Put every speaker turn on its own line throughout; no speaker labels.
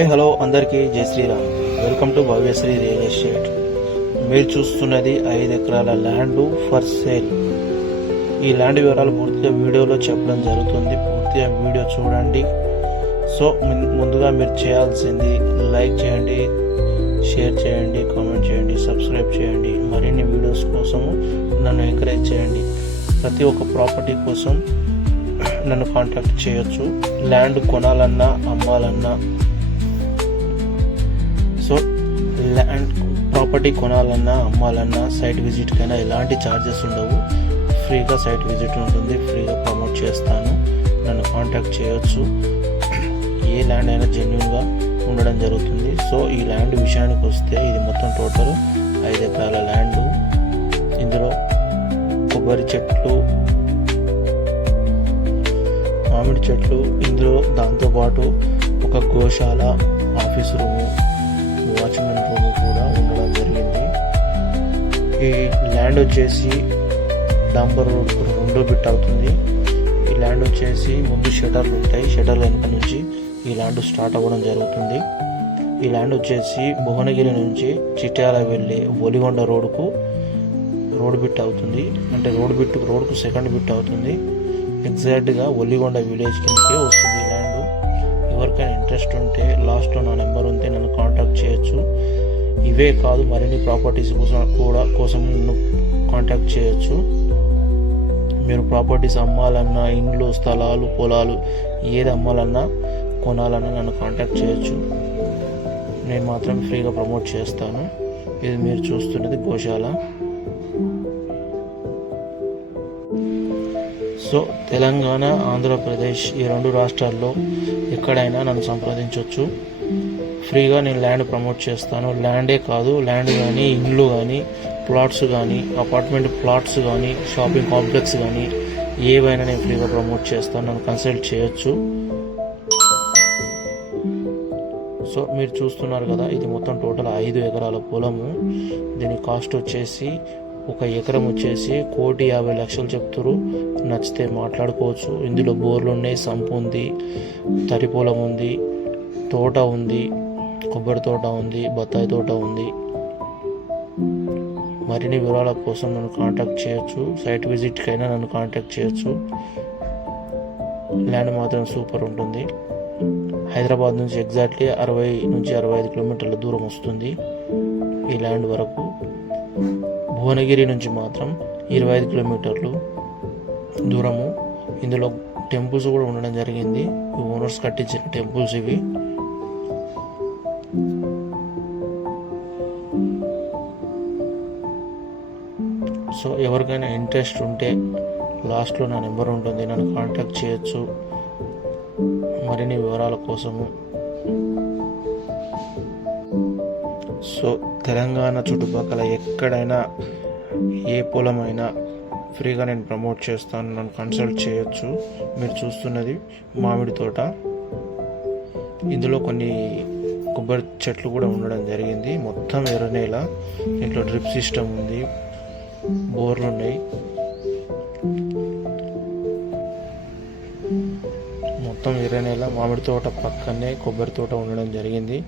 Hi hello అందరికీ జై Shri. Welcome to Bhavyasri real estate. మీరు చూస్తున్నది ఐదు ఎకరాల ల్యాండ్ ఫర్ సేల్. ఈ ల్యాండ్ వివరాలు పూర్తిగా వీడియోలో చెప్పడం జరుగుతుంది. పూర్తిగా వీడియో చూడండి. సో ముందుగా మీరు చేయాల్సింది లైక్ చేయండి షేర్ చేయండి కామెంట్ చేయండి సబ్స్క్రైబ్ చేయండి. మరిన్ని వీడియోస్ కోసము నన్ను ఎంకరేజ్ చేయండి. ప్రతి ఒక్క ప్రాపర్టీ కోసం నన్ను కాంటాక్ట్ చేయొచ్చు. ల్యాండ్ కొనాలన్నా అమ్మాలన్నా ల్యాండ్ ప్రాపర్టీ కొనాలన్నా అమ్మాలన్నా సైట్ విజిట్కైనా ఎలాంటి ఛార్జెస్ ఉండవు. ఫ్రీగా సైట్ విజిట్ ఉంటుంది ఫ్రీగా ప్రమోట్ చేస్తాను. నన్ను కాంటాక్ట్ చేయొచ్చు. ఏ ల్యాండ్ అయినా జెన్యున్గా ఉండడం జరుగుతుంది. సో ఈ ల్యాండ్ విషయానికి వస్తే ఇది మొత్తం టోటల్ ఐదు ఎకరాల ల్యాండ్ ఇందులో కొబ్బరి చెట్లు మామిడి చెట్లు ఇందులో దాంతోపాటు ఒక గోశాల ఆఫీస్ రూము వాచ్మెన్ రూమ్ కూడా ఉండడం జరిగింది. ఈ ల్యాండ్ వచ్చేసి డాంబర్ రోడ్ రెండో బిట్ అవుతుంది. ఈ ల్యాండ్ వచ్చేసి ముందు షటర్లు ఉంటాయి. షటర్ల వెనుక నుంచి ఈ ల్యాండ్ స్టార్ట్ అవ్వడం జరుగుతుంది. ఈ ల్యాండ్ వచ్చేసి భువనగిరి నుంచి చిట్యాల వెళ్ళి ఒలిగొండ రోడ్కు రోడ్ బిట్ అవుతుంది. అంటే రోడ్ బిట్ రోడ్కు సెకండ్ బిట్ అవుతుంది. ఎగ్జాక్ట్గా ఒలిగొండ విలేజ్ కిందకే వస్తుంది. ఇంట్రెస్ట్ ఉంటే లాస్ట్లో నా నెంబర్ ఉంటే నన్ను కాంటాక్ట్ చేయొచ్చు. ఇవే కాదు మరిన్ని ప్రాపర్టీస్ కోసం కూడా కోసం నన్ను కాంటాక్ట్ చేయొచ్చు. మీరు ప్రాపర్టీస్ అమ్మాలన్నా ఇండ్లు స్థలాలు పొలాలు ఏది అమ్మాలన్నా కొనాలన్నా నన్ను కాంటాక్ట్ చేయొచ్చు. నేను మాత్రం ఫ్రీగా ప్రమోట్ చేస్తాను. ఇది మీరు చూస్తున్నది గోశాల. సో తెలంగాణ ఆంధ్రప్రదేశ్ ఈ రెండు రాష్ట్రాల్లో ఎక్కడైనా నన్ను సంప్రదించవచ్చు ఫ్రీగా నేను ల్యాండ్ ప్రమోట్ చేస్తాను. ల్యాండే కాదు ల్యాండ్ కానీ ఇండ్లు కానీ ప్లాట్స్ కానీ అపార్ట్మెంట్ ప్లాట్స్ కానీ షాపింగ్ కాంప్లెక్స్ కానీ ఏవైనా నేను ఫ్రీగా ప్రమోట్ చేస్తాను. నన్ను కన్సల్ట్ చేయొచ్చు. సో మీరు చూస్తున్నారు కదా ఇది మొత్తం టోటల్ ఐదు ఎకరాల పొలము. దీని కాస్ట్ వచ్చేసి ఒక ఎకరం వచ్చేసి కోటి యాభై లక్షలు చెప్తారు నచ్చితే మాట్లాడుకోవచ్చు. ఇందులో బోర్లు ఉన్నాయి సంపు ఉంది తరి పొలం ఉంది తోట ఉంది కొబ్బరి తోట ఉంది బత్తాయి తోట ఉంది. మరిన్ని వివరాల కోసం నన్ను కాంటాక్ట్ చేయొచ్చు. సైట్ విజిట్కైనా నన్ను కాంటాక్ట్ చేయొచ్చు. ల్యాండ్ మాత్రం సూపర్ ఉంటుంది. హైదరాబాద్ నుంచి ఎగ్జాక్ట్లీ అరవై నుంచి అరవై ఐదు కిలోమీటర్ల దూరం వస్తుంది ఈ ల్యాండ్ వరకు. భువనగిరి నుంచి మాత్రం ఇరవై ఐదు కిలోమీటర్లు దూరము. ఇందులో టెంపుల్స్ కూడా ఉండడం జరిగింది. ఓనర్స్ కట్టించిన టెంపుల్స్ ఇవి. సో ఎవరికైనా ఇంట్రెస్ట్ ఉంటే లాస్ట్లో నా నెంబర్ ఉంటుంది. నన్ను కాంటాక్ట్ చేయొచ్చు. మరిన్ని వివరాల కోసము సో తెలంగాణ చుట్టుపక్కల ఎక్కడైనా ఏ పొలమైనా ఫ్రీగా నేను ప్రమోట్ చేస్తాను నన్ను కన్సల్ట్ చేయొచ్చు. మీరు చూస్తున్నది మామిడి తోట. ఇందులో కొన్ని కొబ్బరి చెట్లు కూడా ఉండడం జరిగింది. మొత్తం ఎర్రనేల ఇంట్లో డ్రిప్ సిస్టమ్ ఉంది బోర్లు ఉన్నాయి. మొత్తం ఎర్రనేల మామిడి తోట పక్కనే కొబ్బరి తోట ఉండడం జరిగింది.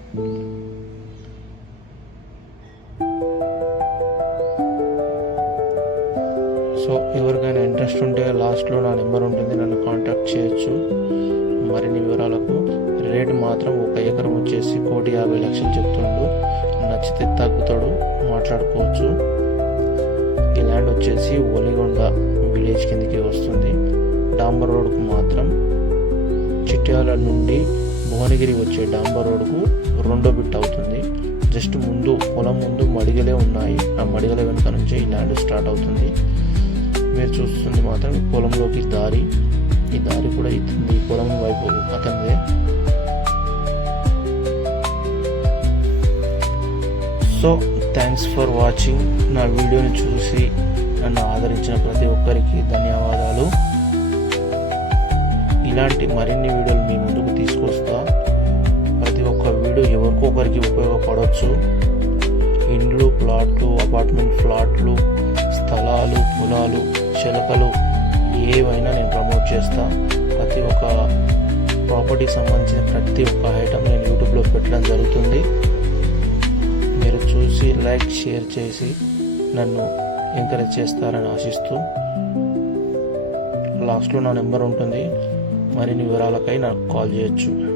సో ఎవరికైనా ఇంట్రెస్ట్ ఉంటే లాస్ట్లో నా నెంబర్ ఉంటుంది నన్ను కాంటాక్ట్ చేయొచ్చు. మరిన్ని వివరాలకు రేటు మాత్రం ఒక ఎకరం వచ్చేసి కోటి యాభై లక్షలు చెప్తుండు. నచ్చితే తగ్గుతాడు మాట్లాడుకోవచ్చు. ఈ ల్యాండ్ వచ్చేసి ఒలిగొండ విలేజ్ కిందకి వస్తుంది. డాంబర్ రోడ్కు మాత్రం చిట్యాల నుండి భువనగిరి వచ్చే డాంబర్ రోడ్కు రెండో బిట్ అవుతుంది. జస్ట్ ముందు పొలం ముందు మడిగలే ఉన్నాయి. ఆ మడిగల వెనుక నుంచే ఈ ల్యాండ్ స్టార్ట్ అవుతుంది. మీరు చూస్తుంది మాత్రం పొలంలోకి దారి. ఈ దారి కూడా ఇస్తుంది ఈ పొలం వైపు అతనిదే. సో థ్యాంక్స్ ఫర్ వాచింగ్ నా వీడియోని చూసి నన్ను ఆదరించిన ప్రతి ఒక్కరికి ధన్యవాదాలు. ఇలాంటి మరిన్ని వీడియోలు మీ ముందుకు తీసుకొస్తా. ప్రతి ఒక్క వీడియో ఎవరికొకరికి ఉపయోగపడవచ్చు ఇండ్లు ప్లాట్లు అపార్ట్మెంట్ ఫ్లాట్లు స్థలాలు పొలాలు చిలకలు ఏవైనా నేను ప్రమోట్ చేస్తా. ప్రతి ఒక్క ప్రాపర్టీకి సంబంధించిన ప్రతి ఒక్క ఐటమ్ నేను యూట్యూబ్లో పెట్టడం జరుగుతుంది. మీరు చూసి లైక్ షేర్ చేసి నన్ను ఎంకరేజ్ చేస్తారని ఆశిస్తూ. లాస్ట్లో నా నెంబర్ ఉంటుంది. మరిన్ని వివరాలకై నాకు కాల్ చేయొచ్చు.